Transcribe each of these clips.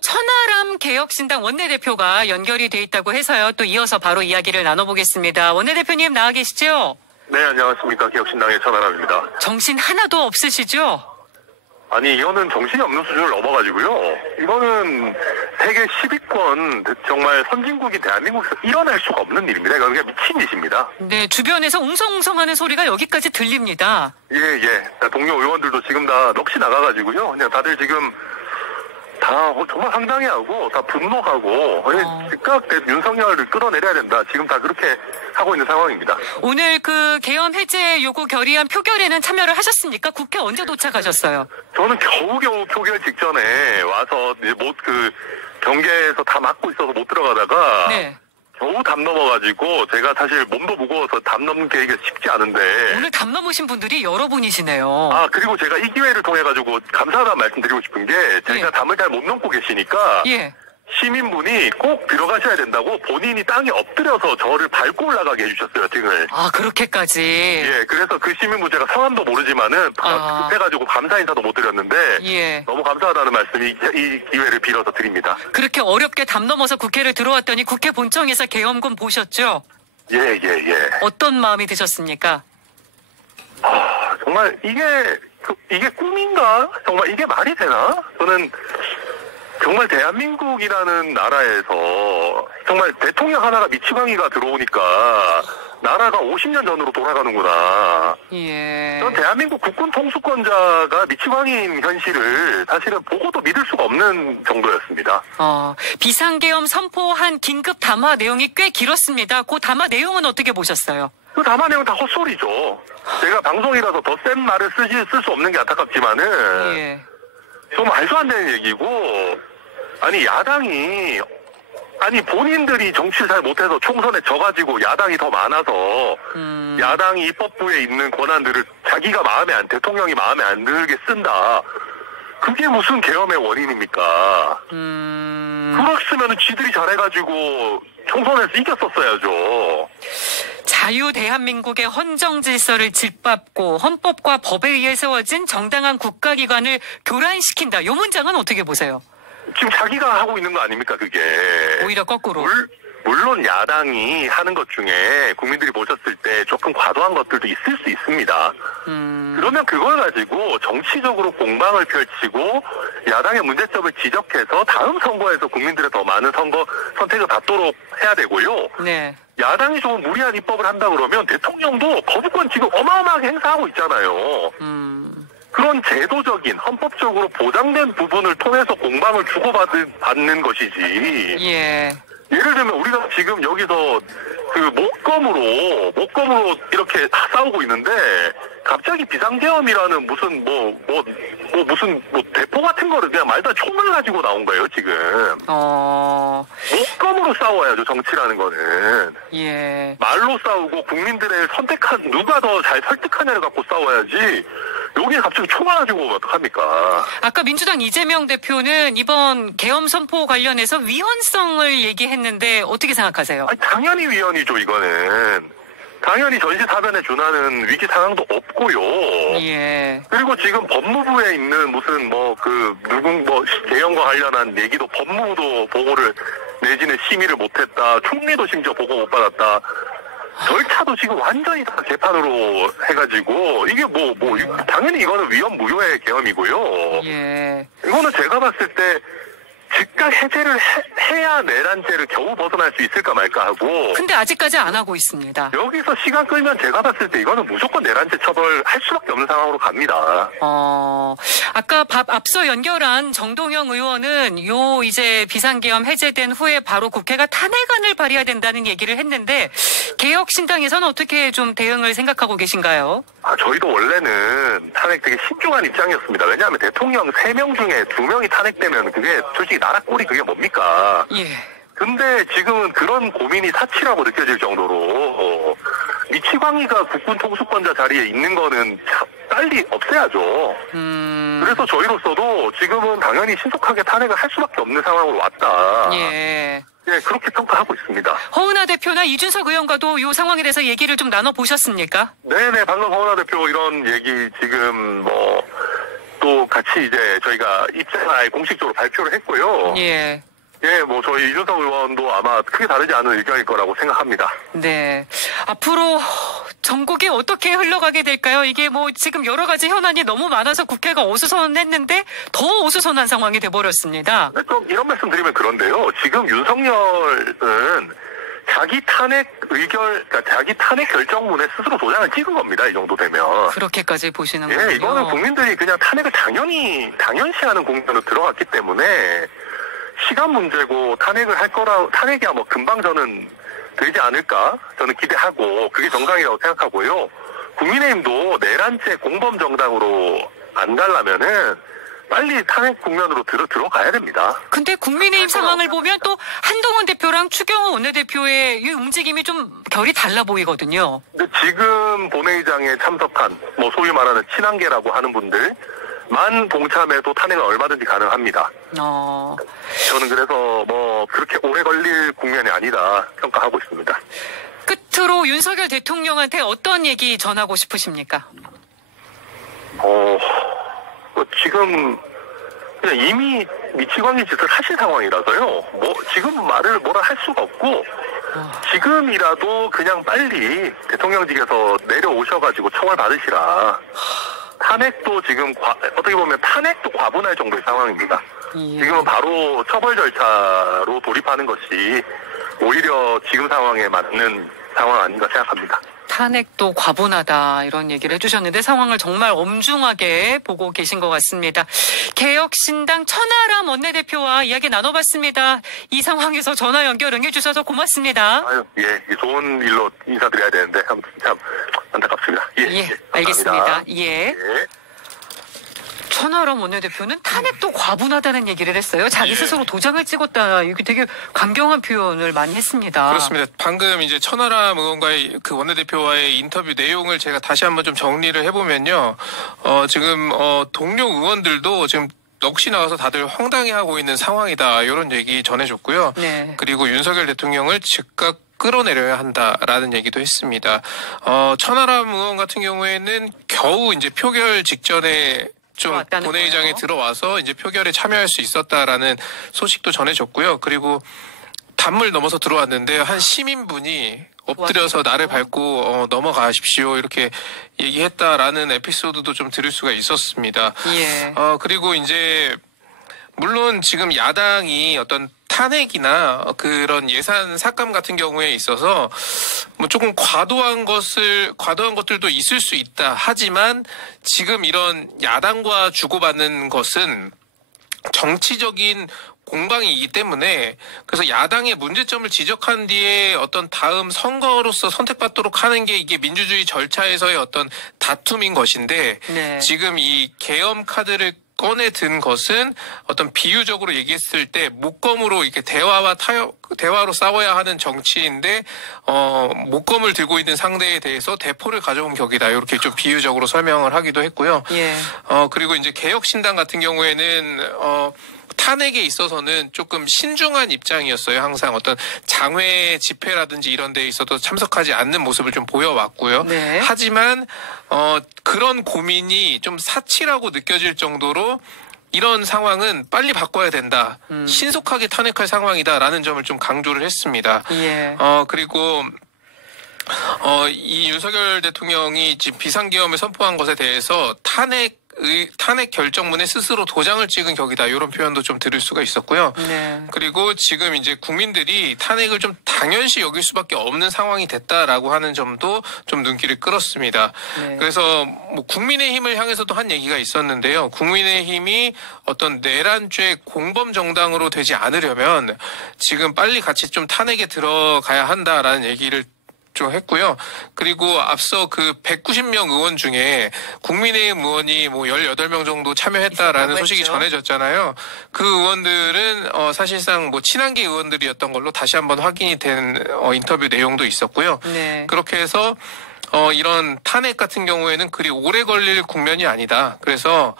천하람 개혁신당 원내대표가 연결이 돼 있다고 해서요. 또 이어서 바로 이야기를 나눠보겠습니다. 원내대표님 나와 계시죠? 네, 안녕하십니까. 개혁신당의 천하람입니다. 정신 하나도 없으시죠? 아니, 이거는 정신이 없는 수준을 넘어가지고요. 이거는 세계 10위권 정말 선진국인 대한민국에서 일어날 수가 없는 일입니다. 이건 그냥 미친 짓입니다. 네, 주변에서 웅성웅성하는 소리가 여기까지 들립니다. 예. 동료 의원들도 지금 다 넋이 나가가지고요. 그냥 다들 지금 다 정말 황당해하고 다 분노하고 즉각 윤석열을 끌어내려야 된다. 지금 다 그렇게 하고 있는 상황입니다. 오늘 그 계엄 해제 요구 결의안 표결에는 참여를 하셨습니까? 국회 언제 도착하셨어요? 저는 겨우겨우 표결 직전에 와서 경계에서 다 막고 있어서 못 들어가다가 네. 겨우 담 넘어가지고 제가 사실 몸도 무거워서 담 넘는 게 쉽지 않은데 오늘 담 넘으신 분들이 여러분이시네요. 아, 그리고 제가 이 기회를 통해 가지고 감사하다는 말씀 드리고 싶은 게 제가 담을 잘 못 넘고 계시니까 시민분이 꼭 들어가셔야 된다고 본인이 땅에 엎드려서 저를 밟고 올라가게 해주셨어요, 등을. 아, 그렇게까지. 예, 그래서 그 시민분 제가 성함도 모르지만은 급해가지고 감사 인사도 못 드렸는데 너무 감사하다는 말씀 이 기회를 빌어서 드립니다. 그렇게 어렵게 담 넘어서 국회를 들어왔더니 국회 본청에서 계엄군 보셨죠? 예. 어떤 마음이 드셨습니까? 아, 정말 이게 꿈인가? 정말 이게 말이 되나? 저는 정말 대한민국이라는 나라에서 정말 대통령 하나가 미치광이가 들어오니까 나라가 50년 전으로 돌아가는구나. 전 대한민국 국군 통수권자가 미치광이인 현실을 사실은 보고도 믿을 수가 없는 정도였습니다. 비상계엄 선포한 긴급 담화 내용이 꽤 길었습니다. 그 담화 내용은 어떻게 보셨어요? 그 담화 내용은 다 헛소리죠. 제가 방송이라서 더 센 말을 쓸 수 없는 게 안타깝지만은 좀 말도 안 되는 얘기고, 아니 야당이 본인들이 정치를 잘 못해서 총선에 져가지고 야당이 더 많아서 야당이 입법부에 있는 권한들을 자기가 대통령이 마음에 안 들게 쓴다. 그게 무슨 계엄의 원인입니까? 그렇으면 지들이 잘해가지고 총선에서 이겼었어야죠. 자유 대한민국의 헌정 질서를 짓밟고 헌법과 법에 의해 세워진 정당한 국가기관을 교란시킨다. 이 문장은 어떻게 보세요? 지금 자기가 하고 있는 거 아닙니까, 그게. 오히려 거꾸로. 물론 야당이 하는 것 중에 국민들이 보셨을 때 조금 과도한 것들도 있을 수 있습니다. 그러면 그걸 가지고 정치적으로 공방을 펼치고 야당의 문제점을 지적해서 다음 선거에서 국민들의 더 많은 선택을 받도록 해야 되고요. 야당이 좀 무리한 입법을 한다 그러면 대통령도 거부권 지금 어마어마하게 행사하고 있잖아요. 그런 제도적인 헌법적으로 보장된 부분을 통해서 공방을 주고받는 것이지. 예를 들면 우리가 지금 여기서 그 목검으로 이렇게 싸우고 있는데 갑자기 비상계엄이라는 무슨 대포 같은 거를 그냥 말도 안 총을 가지고 나온 거예요, 지금. 목검으로 싸워야죠, 정치라는 거는. 말로 싸우고 국민들의 누가 더 잘 설득하냐를 갖고 싸워야지. 여기에 갑자기 총알 가지고 어떡합니까? 아까 민주당 이재명 대표는 이번 계엄 선포 관련해서 위헌성을 얘기했는데 어떻게 생각하세요? 당연히 위헌이죠, 이거는. 당연히 전시사변에 준하는 위기 상황도 없고요. 그리고 지금 법무부에 있는 무슨 계엄과 관련한 얘기도 법무부도 보고를 내지는 심의를 못했다. 총리도 심지어 보고 못 받았다. 절차도 지금 완전히 다 개판으로 해가지고 이게 당연히 이거는 위헌 무효의 계엄이고요. 이거는 제가 봤을 때 즉각 해제를 해야 내란죄를 겨우 벗어날 수 있을까 말까 하고. 근데 아직까지 안 하고 있습니다. 여기서 시간 끌면 제가 봤을 때 이거는 무조건 내란죄 처벌할 수밖에 없는 상황으로 갑니다. 아까 앞서 연결한 정동영 의원은 이제 비상계엄 해제된 후에 바로 국회가 탄핵안을 발의해야 된다는 얘기를 했는데 개혁신당에서는 어떻게 좀 대응을 생각하고 계신가요? 저희도 원래는 탄핵 되게 신중한 입장이었습니다. 왜냐하면 대통령 3명 중에 2명이 탄핵되면 그게 솔직히 나라 꼴이 그게 뭡니까? 근데 지금은 그런 고민이 사치라고 느껴질 정도로 미치광이가 국군 통수권자 자리에 있는 거는 빨리 없애야죠. 그래서 저희로서도 지금은 당연히 신속하게 탄핵을 할 수밖에 없는 상황으로 왔다. 그렇게 평가하고 있습니다. 허은하 대표나 이준석 의원과도 이 상황에 대해서 얘기를 좀 나눠보셨습니까? 네네, 방금 허은하 대표 이런 얘기 지금 또 또 같이 이제 저희가 입장을 공식적으로 발표를 했고요. 예. 예, 뭐 저희 이준석 의원도 아마 크게 다르지 않은 의견일 거라고 생각합니다. 네. 앞으로 전국이 어떻게 흘러가게 될까요? 이게 뭐 지금 여러 가지 현안이 너무 많아서 국회가 어수선했는데 더 어수선한 상황이 돼버렸습니다. 좀 이런 말씀 드리면 그런데요. 지금 윤석열은 자기 탄핵 결정문에 스스로 도장을 찍은 겁니다. 이 정도 되면. 그렇게까지 보시는군요. 예, 이거는 국민들이 그냥 탄핵을 당연시하는 국면으로 들어갔기 때문에 시간 문제고 탄핵이야 뭐 금방 저는 되지 않을까 저는 기대하고 그게 정당이라고 생각하고요. 국민의힘도 내란죄 공범 정당으로 안 가려면은 빨리 탄핵 국면으로 들어가야 됩니다. 근데 국민의힘 상황을 보면 또 한동훈 대표랑 추경호 원내대표의 이 움직임이 좀 결이 달라 보이거든요. 근데 지금 본회의장에 참석한 뭐 소위 말하는 친한계라고 하는 분들만 동참해도 탄핵은 얼마든지 가능합니다. 저는 그래서 뭐 그렇게 오래 걸릴 국면이 아니다 평가하고 있습니다. 끝으로 윤석열 대통령한테 어떤 얘기 전하고 싶으십니까? 지금 그냥 이미 미치광이 짓을 하신 상황이라서요. 뭐 지금 말을 뭐라 할 수가 없고 지금이라도 그냥 빨리 대통령직에서 내려오셔가지고 처벌 받으시라. 탄핵도 지금 어떻게 보면 탄핵도 과분할 정도의 상황입니다. 예. 지금은 바로 처벌 절차로 돌입하는 것이 오히려 지금 상황에 맞는 상황 아닌가 생각합니다. 탄핵도 과분하다 이런 얘기를 해주셨는데 상황을 정말 엄중하게 보고 계신 것 같습니다. 개혁신당 천하람 원내대표와 이야기 나눠봤습니다. 이 상황에서 전화 연결 응해주셔서 고맙습니다. 예, 좋은 일로 인사드려야 되는데 참 안타깝습니다. 예, 알겠습니다. 예. 천하람 원내대표는 탄핵도 과분하다는 얘기를 했어요. 자기 스스로 도장을 찍었다. 이게 되게 강경한 표현을 많이 했습니다. 그렇습니다. 방금 이제 천하람 의원과의 그 원내대표와의 인터뷰 내용을 제가 다시 한번 좀 정리를 해보면요. 지금 동료 의원들도 지금 넋이 나와서 다들 황당해하고 있는 상황이다. 이런 얘기 전해줬고요. 네. 그리고 윤석열 대통령을 즉각 끌어내려야 한다라는 얘기도 했습니다. 천하람 의원 같은 경우에는 겨우 이제 표결 직전에 좀 본회의장에 거예요. 들어와서 이제 표결에 참여할 수 있었다라는 소식도 전해졌고요. 그리고 단물 넘어서 들어왔는데 한 시민분이 엎드려서 나를 밟고 넘어가십시오 이렇게 얘기했다라는 에피소드도 좀 들을 수가 있었습니다. 예. 그리고 이제 물론 지금 야당이 어떤 탄핵이나 그런 예산 삭감 같은 경우에 있어서 뭐 조금 과도한 것들도 있을 수 있다. 하지만 지금 이런 야당과 주고받는 것은 정치적인 공방이기 때문에 그래서 야당의 문제점을 지적한 뒤에 어떤 다음 선거로서 선택받도록 하는 게 이게 민주주의 절차에서의 어떤 다툼인 것인데 네. 지금 이 계엄 카드를 꺼내 든 것은 어떤 비유적으로 얘기했을 때 목검으로 이렇게 대화로 싸워야 하는 정치인데 목검을 들고 있는 상대에 대해서 대포를 가져온 격이다. 이렇게 좀 비유적으로 설명을 하기도 했고요. 예. 그리고 이제 개혁신당 같은 경우에는 탄핵에 있어서는 조금 신중한 입장이었어요. 항상 어떤 장외 집회라든지 이런 데 있어도 참석하지 않는 모습을 좀 보여왔고요. 네. 하지만 그런 고민이 좀 사치라고 느껴질 정도로 이런 상황은 빨리 바꿔야 된다. 신속하게 탄핵할 상황이다라는 점을 좀 강조를 했습니다. 예. 그리고 이 윤석열 대통령이 지금 비상계엄을 선포한 것에 대해서 탄핵 결정문에 스스로 도장을 찍은 격이다. 이런 표현도 좀 들을 수가 있었고요. 네. 그리고 지금 이제 국민들이 탄핵을 좀 당연시 여길 수밖에 없는 상황이 됐다라고 하는 점도 좀 눈길을 끌었습니다. 네. 그래서 뭐 국민의힘을 향해서도 한 얘기가 있었는데요. 국민의힘이 어떤 내란죄 공범 정당으로 되지 않으려면 지금 빨리 같이 좀 탄핵에 들어가야 한다라는 얘기를 좀 했고요. 그리고 앞서 그 190명 의원 중에 국민의힘 의원이 뭐 18명 정도 참여했다라는 소식이 전해졌잖아요. 그 의원들은 사실상 뭐 친한계 의원들이었던 걸로 다시 한번 확인이 된 인터뷰 내용도 있었고요. 네. 그렇게 해서 이런 탄핵 같은 경우에는 그리 오래 걸릴 국면이 아니다. 그래서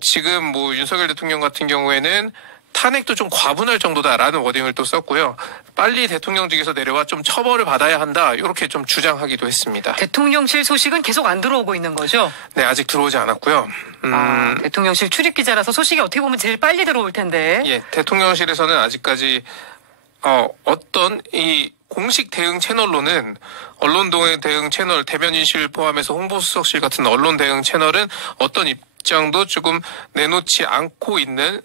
지금 뭐 윤석열 대통령 같은 경우에는 탄핵도 좀 과분할 정도다라는 워딩을 또 썼고요. 빨리 대통령직에서 내려와 좀 처벌을 받아야 한다. 이렇게 좀 주장하기도 했습니다. 대통령실 소식은 계속 안 들어오고 있는 거죠? 네, 아직 들어오지 않았고요. 대통령실 출입 기자라서 소식이 어떻게 보면 제일 빨리 들어올 텐데. 예, 대통령실에서는 아직까지 어떤 이 공식 대응 채널로는 언론 대응 채널 대변인실 포함해서 홍보수석실 같은 언론 대응 채널은 어떤 입장도 조금 내놓지 않고 있는